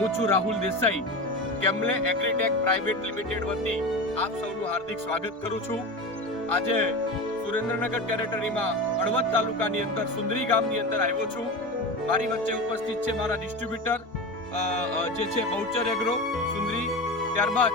હું છું રાહુલ દેસાઈ, કેમલે એગ્રીટેક પ્રાઇવેટ લિમિટેડ વતી આપ સૌનું હાર્દિક સ્વાગત કરું છું। આજે સુરેન્દ્રનગર ટેરેટરીમાં હળવદ તાલુકાની અંદર સુંદરી ગામની અંદર આવ્યો છું। મારી વચ્ચે ઉપસ્થિત છે મારા ડિસ્ટ્રીબ્યુટર જે છે બહુચર એગ્રો સુંદરી। ત્યારબાદ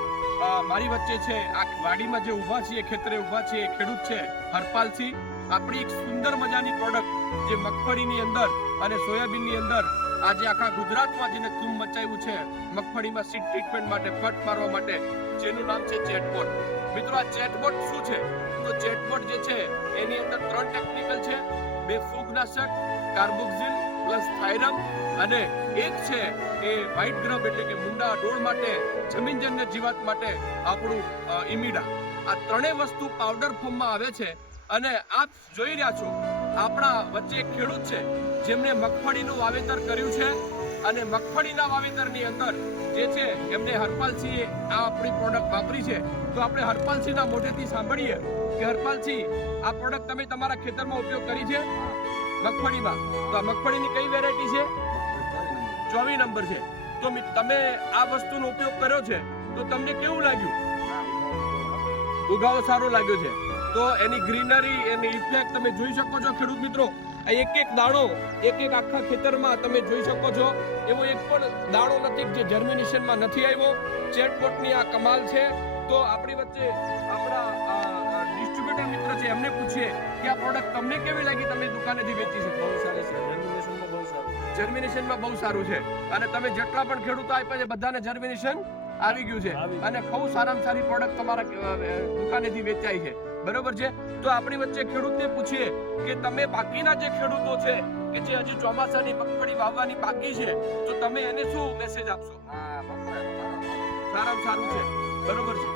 મારી વચ્ચે છે આ વાડીમાં જે ઊભા છીએ, ખેતરે ઊભા છીએ, એ ખેડૂત છે હરપાલસિંહ। આપણી એક સુંદર મજાની પ્રોડક્ટ જે મગફળીની અંદર અને સોયાબીનની અંદર આજે આખા ગુજરાતમાં જેને ધૂમ મચાવ્યું છે મગફળીમાં સીડ ટ્રીટમેન્ટ માટે, ફટ મારવા માટે, જેનું નામ છે ચેટબોટ। મિત્રો, આ ચેટબોટ શું છે? તો ચેટબોટ જે છે એની અંદર 3 ટેકનિકલ છે, 2 ફૂગનાશક, કાર્બોક્સિલ પ્લસ થાયરમ, અને એક છે એ વ્હાઇટ ગ્રબ એટલે કે મુંડા ડોળ માટે, જમીનજન્ય જીવાત માટે આપણું ઇમિડા। આ ત્રણેય વસ્તુ પાવડર ફોર્મમાં આવે છે। અને આપ જોઈ રહ્યા છો આપણા વચ્ચે એક ખેડૂત છે જેમણે મગફળીનું વાવેતર કર્યું છે, અને મગફળીના વાવેતરની અંદર જે છે એમને હરપાલસિંહે આ આપણી પ્રોડક્ટ વાપરી છે। તો આપણે હરપાલસિંહના મોઢેથી સાંભળીએ કે હરપાલસિંહ, આ પ્રોડક્ટ તમે તમારા ખેતરમાં ઉપયોગ કરી છે મગફળીમાં? તો આ મગફળીની કઈ વેરાયટી છે? 24 નંબર છે। તો તમે આ વસ્તુનો ઉપયોગ કર્યો છે તો તમને કેવું લાગ્યું? ઉગાવો સારો લાગ્યો છે? તો એની ગ્રીનરી, એની ઇફેક્ટ તમે જોઈ શકો છો ખેડૂત મિત્રો। આ એક એક દાણો, એક એક આખા ખેતરમાં તમે જોઈ શકો છો, એવો એક પણ દાણો નથી જે જર્મિનેશનમાં નથી આવ્યો। ચેટબોટની આ કમાલ છે। તો આપણી વચ્ચે આપણા ડિસ્ટ્રીબ્યુટર મિત્ર છે, એમને પૂછીએ કે આ પ્રોડક્ટ તમને કેવી લાગી? તમે દુકાનેથી વેચી છે? બહુ સારી છે, જર્મિનેશનમાં બહુ સારું, જર્મિનેશનમાં બહુ સારું છે। અને તમે જેટલા પણ ખેડૂતો આપ્યા છે બધાને જર્મિનેશન આવી ગયું છે, અને બહુ સારામાં સારી પ્રોડક્ટ તમારા દુકાનેથી વેચાય છે, બરોબર છે? તો આપણી વચ્ચે ખેડૂતને પૂછીએ કે તમે બાકીના જે ખેડૂતો છે કે જે હજી ચોમાસાની મગફળી વાવવાની બાકી છે, તો તમે એને શું મેસેજ આપશો? સારામાં સારું છે, બરોબર છે?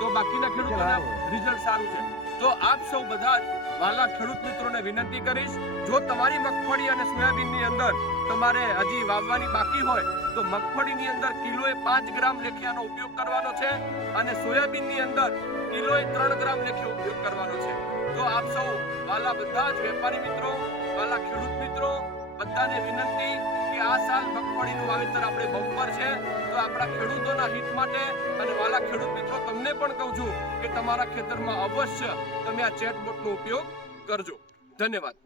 તો બાકીના ખેડૂતોને રિઝલ્ટ સારું છે। તો આપ સૌ બધા જ વાલા ખેડૂત મિત્રોને વિનંતી કરીશ, જો તમારી મગફળી અને સોયાબીનની અંદર તમારે હજી વાવવાની બાકી હોય તો મગફળીની અંદર કિલોએ 5 ગ્રામ લેખિયાનો ઉપયોગ કરવાનો છે, અને સોયાબીનની અંદર કિલોએ 3 ગ્રામ લેખે ઉપયોગ કરવાનો છે। તો આપ સૌ વાલા બધા જ વેપારી મિત્રો, વાલા ખેડૂત મિત્રો, બધાને વિનંતી કે આ સાલ મગફળીનું વાવેતર આપણે બમ્પર છે। તો આપણા ખેડૂતોના હિત માટે અને વાલા ખેડૂત મિત્રો, તમને પણ કહું છું કે તમારા ખેતરમાં અવશ્ય તમે આ ચેટબોટનો ઉપયોગ કરજો। ધન્યવાદ।